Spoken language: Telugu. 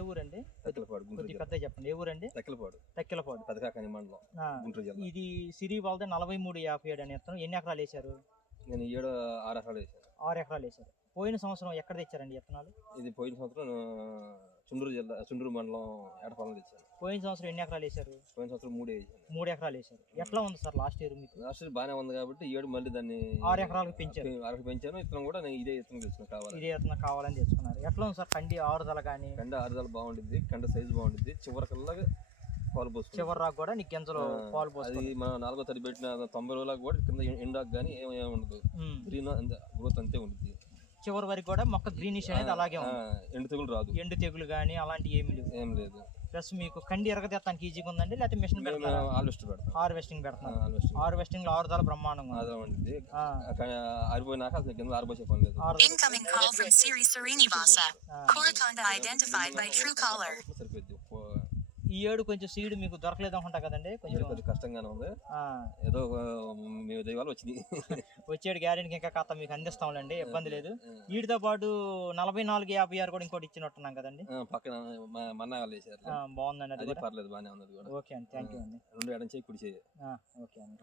ఏ ఊరండి? తక్కెలపాడు, గుంటూరు కొద్దిగా జిల్లా. పెద్దగా చెప్పండి. ఏ ఊరండి? తక్కెలపాడు, తక్కెలపాడు. పెదకాకాని మండలం, గుంటూరు జిల్లా. ఇది సిరి వాళ్ళది 4357 అనే విత్తనం. ఎన్ని ఎకరాలు వేశారు? నేను 6 ఎకరాలు వేసాను. 6 ఎకరాలు వేశారు. పోయిన సంవత్సరం ఎక్కడ తెచ్చారండి విత్తనాలు? ఇది పోయిన సంవత్సరం చుండూరు జిల్లా, చుండూరు మండలం ఏటపాలెం తెచ్చాను. పోయిన సంవత్సరం ఎన్ని ఎకరాలు వేశారు? పోయిన సంవత్సరం 3 వేసాను. 3 ఎకరాలు వేశారు. ఎట్లా ఉంది సార్ లాస్ట్ ఇయర్ మీకు? లాస్ట్ బాగానే ఉంది కాబట్టి మళ్ళీ దాన్ని 6 ఎకరాలకు పెంచారు. 6 పెంచాను. ఇతను కూడా నేను ఇదే ఇతను తెచ్చుకున్నాను కావాలి. ఇదే విత్తనం కావాలని తెచ్చుకున్నారు. ఎట్లా ఉంది సార్ కండి ఆరుదల కానీ? కండ ఆరుదల బాగుంటుంది, కండ సైజు బాగుంటుంది. చివరికల్లా పాలు పోస్తుంది. చివరి రాకు కూడా నీకు గింజలు పాలు పోస్తుంది. అది మన 4వ తడి పెట్టిన 90 రోజులకు కూడా కింద ఎండాకు కానీ ఏమి ఉండదు. గ్రీన్ గ్రోత్ అంతే ఉంటుంది. చివరి వరకు కూడా మొక్క గ్రీనిష్ అనేది అలాగే ఉంది. ఎండు తెగులు రాదు. ఎండు తెగులు కానీ అలాంటివి ఏమి లేవు. ఏం లేదు. ప్లస్ మీకు కండి ఎరగదెత్తానికి ఈజీగా ఉందండి, లేకపోతే మిషన్ పెడతారా? హార్వెస్టింగ్ పెడతాను. హార్వెస్టింగ్ లో ఆరుదల బ్రహ్మాండంగా ఉంటుంది. ఆరిపోయినాక అసలు కింద ఆరిపోసే పని లేదు. Incoming call from Siri Srinivasa. Coraconda identified by Truecaller. సరిపోద్ది. ఈ ఏడు కొంచెం సీడ్ మీకు దొరకలేదు అనుకుంటా కదండి? కొంచెం కష్టంగానే ఉంది. ఏదో మీ దైవాలు వచ్చినాయి. వచ్చేడు గ్యారెంటీకి ఇంకా కథ మీకు అందిస్తాంలేండి, ఇబ్బంది లేదు. వీటితో పాటు 4456 కూడా ఇంకోటి ఇచ్చినట్టున్నాం కదండి? పక్కన మన్నాగాలు వేసారు. బాగుందండి. అది పర్లేదు, బాగానే ఉంది. ఓకే అండి, థ్యాంక్ యూ అండి. 2 ఎడం చేయి కుడి చేయి. ఓకే అండి.